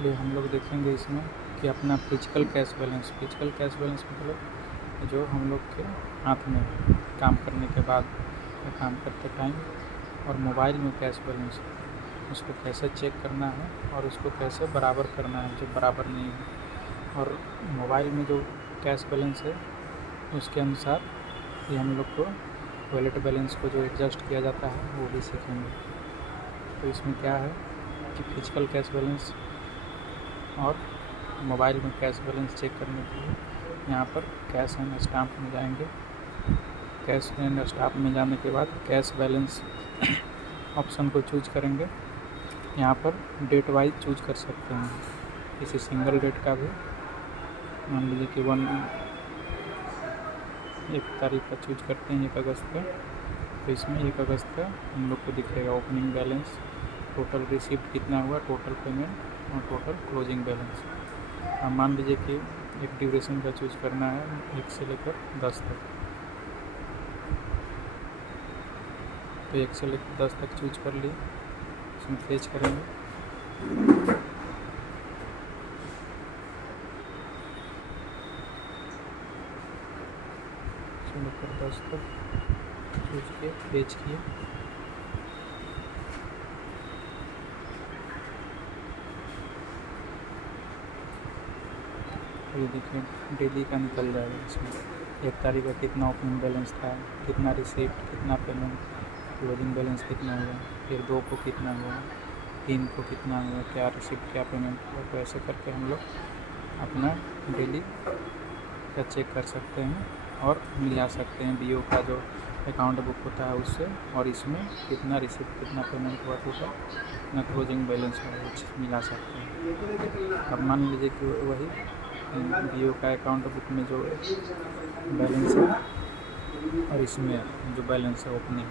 लिए हम लोग देखेंगे इसमें कि अपना फिजिकल कैश बैलेंस मतलब जो हम लोग के हाथ में काम करने के बाद या काम करते टाइम, और मोबाइल में कैश बैलेंस उसको कैसे चेक करना है और उसको कैसे बराबर करना है जो बराबर नहीं है। और मोबाइल में जो कैश बैलेंस है उसके अनुसार ये हम लोग को वॉलेट बैलेंस को जो एडजस्ट किया जाता है वो भी सीखेंगे। तो इसमें क्या है कि फिजिकल कैश बैलेंस और मोबाइल में कैश बैलेंस चेक करने के लिए यहाँ पर कैश एंड स्टाम्प में जाएंगे। कैश एंड स्टाम्प में जाने के बाद कैश बैलेंस ऑप्शन को चूज करेंगे। यहाँ पर डेट वाइज चूज कर सकते हैं, किसी सिंगल डेट का भी, मान लीजिए कि 1 तारीख का चूज करते हैं, 1 अगस्त का, तो इसमें 1 अगस्त का हम लोग को दिखेगा ओपनिंग बैलेंस, टोटल रिसीप्ट कितना हुआ, टोटल पेमेंट और टोटल क्लोजिंग बैलेंस। अब मान लीजिए कि एक ड्यूरेशन का चूज करना है 1 से लेकर 10 तक, तो 1 से लेकर 10 तक चूज कर लिए, इसमें फेच करेंगे। लेकर 10 तक चूज किए, फेच किए। तो ये देखिए डेली का निकल जाएगा इसमें 1 तारीख का कितना ओपनिंग बैलेंस था, कितना रिसीप्ट, कितना पेमेंट, क्लोजिंग बैलेंस कितना हुआ, फिर 2 को कितना हुआ, 3 को कितना हुआ, क्या रिसीप्ट क्या पेमेंट हुआ। तो ऐसे करके हम लोग अपना डेली का चेक कर सकते हैं और मिला सकते हैं बीओ का जो अकाउंट बुक होता है उससे, और इसमें कितना रिसीप्ट कितना पेमेंट हुआ टोटल, कितना क्लोजिंग बैलेंस हुआ, वो मिला सकते हैं। अब मान लीजिए कि वही बीओ का अकाउंट बुक में जो बैलेंस है और इसमें जो बैलेंस है ओपनिंग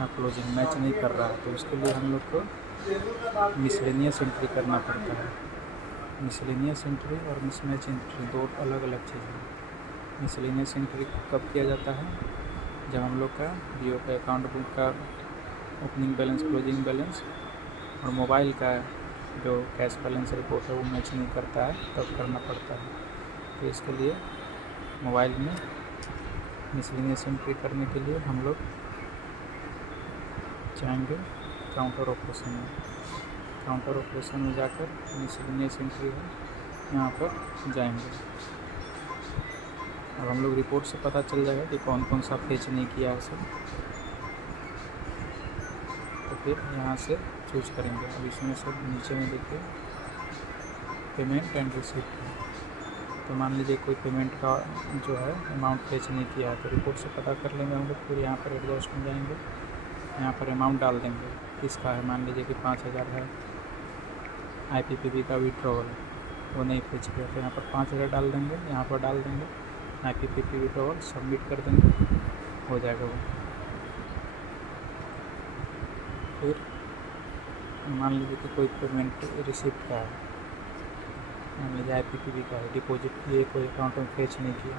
या क्लोजिंग मैच नहीं कर रहा है, तो उसके लिए हम लोग को मिसलेनियस एंट्री करना पड़ता है। मिसलेनियस एंट्री और मिसमैच एंट्री दो अलग अलग चीज़ें हैं। मिसलेनियस एंट्री कब किया जाता है, जब हम लोग का बीओ का अकाउंट बुक का ओपनिंग बैलेंस, क्लोजिंग बैलेंस और मोबाइल का जो कैश बैलेंस रिपोर्ट है वो मैच नहीं करता है, तब करना पड़ता है। तो इसके लिए मोबाइल में मिसलेनियस एंट्री करने के लिए हम लोग जाएंगे काउंटर ऑपरेशन में। काउंटर ऑपरेशन में जाकर मिसलेनियस एंट्री है यहाँ पर जाएंगे। अब हम लोग रिपोर्ट से पता चल जाएगा कि कौन कौन सा फेच नहीं किया है सब, तो फिर यहाँ से चूज करेंगे। अब इसमें सब नीचे में देखिए पेमेंट एंड रिसीप्ट है, तो मान लीजिए कोई पेमेंट का जो है अमाउंट फेच नहीं किया है, तो रिपोर्ट से पता कर लेंगे हम लोग। फिर यहाँ पर एडजस्ट में जाएंगे, यहाँ पर अमाउंट डाल देंगे किसका है, मान लीजिए कि 5000 है, IPPB का विड्रॉवल वो नहीं फेच किया, तो यहाँ पर 5000 डाल देंगे, यहाँ पर डाल देंगे IPPB विड्रॉवल, सबमिट कर देंगे, हो जाएगा वो। फिर मान लीजिए कि कोई पेमेंट रिसीप्ट का है, मान लीजिए IPPB का है, डिपॉजिट किए, कोई अकाउंट में फेच नहीं किया,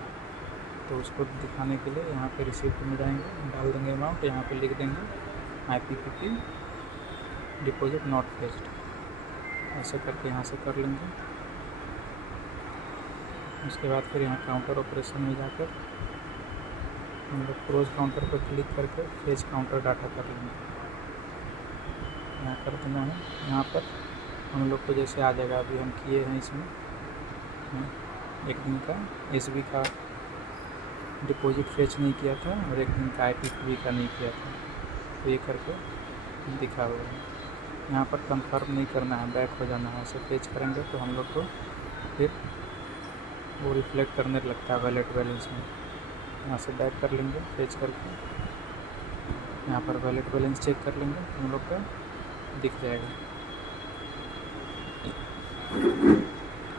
तो उसको दिखाने के लिए यहाँ पे रिसीप्ट में जाएंगे, डाल देंगे अमाउंट, यहाँ पे लिख देंगे IPPB डिपॉजिट नॉट फेच्ड, ऐसे करके यहाँ से कर लेंगे। उसके बाद फिर यहाँ काउंटर ऑपरेशन में जाकर हम लोग क्लोज काउंटर पर क्लिक करके फेच काउंटर डाटा कर लेंगे, यहाँ कर देना है। यहाँ पर हम लोग को जैसे आ जाएगा, अभी हम किए हैं इसमें 1 दिन का SB का डिपॉजिट फेच नहीं किया था और 1 दिन का IPPB का नहीं किया था, तो ये करके दिखा हुआ है। यहाँ पर कंफर्म नहीं करना है, बैक हो जाना है। ऐसे फेच करेंगे तो हम लोग को फिर वो रिफ्लेक्ट करने लगता है वॉलेट बैलेंस में। यहाँ से बैक कर लेंगे फेच करके, यहाँ पर वॉलेट बैलेंस चेक कर लेंगे, हम लोग का दिख जाएगा।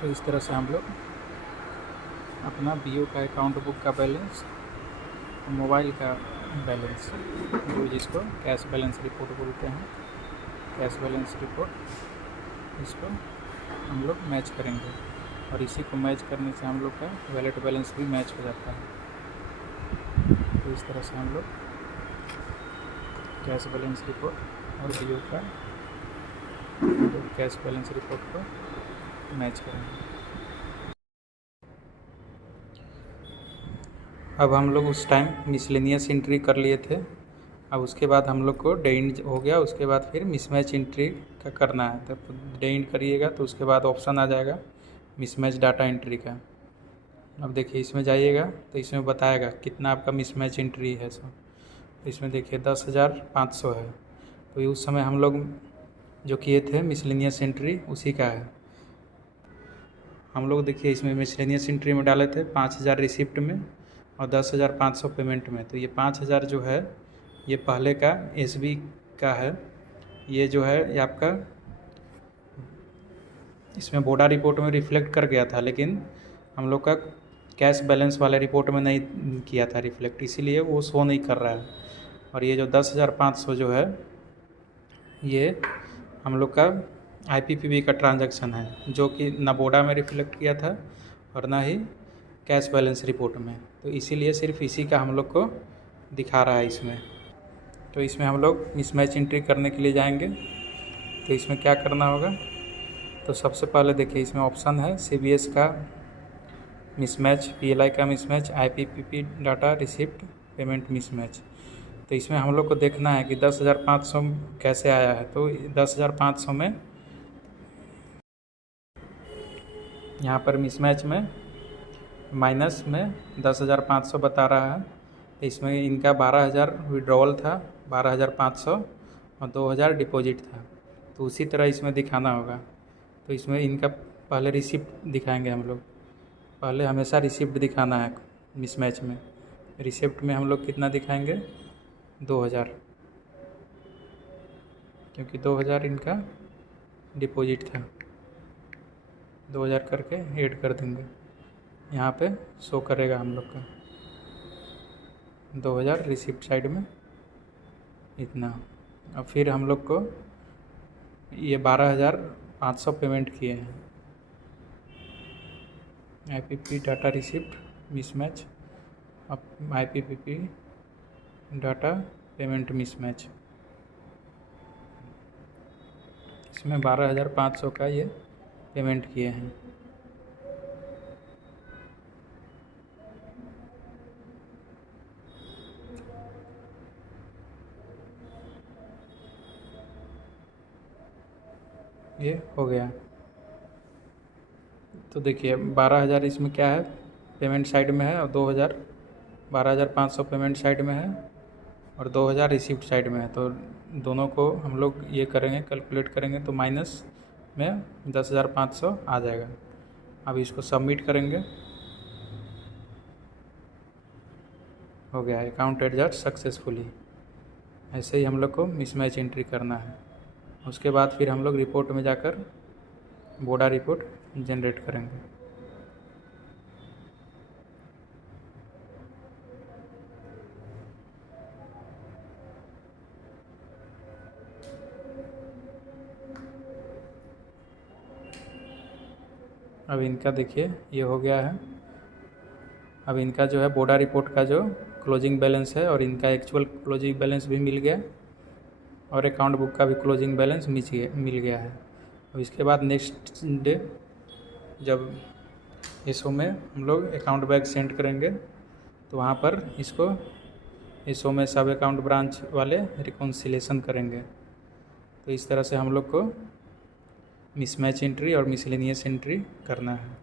तो इस तरह से हम लोग अपना बीओ का अकाउंट बुक का बैलेंस, मोबाइल का बैलेंस, जो जिसको कैश बैलेंस रिपोर्ट बोलते हैं, कैश बैलेंस रिपोर्ट, इसको हम लोग मैच करेंगे और इसी को मैच करने से हम लोग का वॉलेट बैलेंस भी मैच हो जाता है। तो इस तरह से हम लोग कैश बैलेंस रिपोर्ट और बीओ का लोग कैश बैलेंस रिपोर्ट को मैच करेंगे। अब हम लोग उस टाइम मिसलेनियस एंट्री कर लिए थे, अब उसके बाद हम लोग को डे इंड हो गया, उसके बाद फिर मिसमैच एंट्री का करना है। तो डे इंड करिएगा तो उसके बाद ऑप्शन आ जाएगा मिसमैच डाटा एंट्री का। अब देखिए इसमें जाइएगा तो इसमें बताएगा कितना आपका मिसमैच एंट्री है। सो तो इसमें देखिए 10,500 है। तो उस समय हम लोग जो किए थे मिसलेनियस एंट्री उसी का है। हम लोग देखिए इसमें मिसलेनियस एंट्री में डाले थे 5,000 रिसिप्ट में और 10,500 पेमेंट में। तो ये 5,000 जो है ये पहले का एसबी का है, ये जो है ये आपका इसमें बोडा रिपोर्ट में रिफ्लेक्ट कर गया था, लेकिन हम लोग का कैश बैलेंस वाले रिपोर्ट में नहीं किया था रिफ्लेक्ट, इसीलिए वो शो नहीं कर रहा है। और ये जो 10,500 जो है ये हम लोग का आईपीपीबी का ट्रांजैक्शन है, जो कि ना बोडा में रिफ्लेक्ट किया था और ना ही कैश बैलेंस रिपोर्ट में। तो इसीलिए सिर्फ इसी का हम लोग को दिखा रहा है इसमें। तो इसमें हम लोग मिसमैच एंट्री करने के लिए जाएंगे। तो इसमें क्या करना होगा, तो सबसे पहले देखिए इसमें ऑप्शन है सीबीएस का मिसमैच, पीएलआई का mismatch, IPPB data receipt payment mismatch. तो इसमें हम लोग को देखना है कि 10,500 कैसे आया है। तो 10,500 में यहाँ पर मिसमैच में माइनस में 10,500 बता रहा है। तो इसमें इनका 12,000 विड्रॉल था, 12,500 और 2,000 डिपॉजिट था। तो उसी तरह इसमें दिखाना होगा। तो इसमें इनका पहले रिसिप्ट दिखाएंगे हम लोग, पहले हमेशा रिसिप्ट दिखाना है मिसमैच में। रिसिप्ट में हम लोग कितना दिखाएंगे 2,000, क्योंकि 2,000 इनका डिपॉजिट था। 2,000 करके ऐड कर देंगे, यहाँ पे शो करेगा हम लोग का 2,000 रिसिप्ट साइड में इतना। और फिर हम लोग को ये 12,500 पेमेंट किए हैं आईपीपी डाटा रिसिप्ट मिसमैच, अब आईपीपी डाटा पेमेंट मिसमैच। इसमें 12,500 का ये पेमेंट किए हैं। ये हो गया। तो देखिए 12,000 इसमें क्या है पेमेंट साइड में है, और 2,000 12,500 पेमेंट साइड में है और 2,000 रिसिप्ट साइड में है। तो दोनों को हम लोग ये करेंगे कैलकुलेट करेंगे तो माइनस में 10,500 आ जाएगा। अब इसको सबमिट करेंगे, हो गया अकाउंट एडजस्ट सक्सेसफुली। ऐसे ही हम लोग को मिसमैच एंट्री करना है। उसके बाद फिर हम लोग रिपोर्ट में जाकर बोडा रिपोर्ट जनरेट करेंगे। अब इनका देखिए ये हो गया है। अब इनका जो है बोडा रिपोर्ट का जो क्लोजिंग बैलेंस है और इनका एक्चुअल क्लोजिंग बैलेंस भी मिल गया और अकाउंट बुक का भी क्लोजिंग बैलेंस मिल गया है। अब इसके बाद नेक्स्ट डे जब एसओ में हम लोग अकाउंट बैग सेंड करेंगे तो वहाँ पर इसको एसओ में सब अकाउंट ब्रांच वाले रिकॉन्सिलेशन करेंगे। तो इस तरह से हम लोग को मिसमैच एंट्री और मिसलेनियस एंट्री करना है।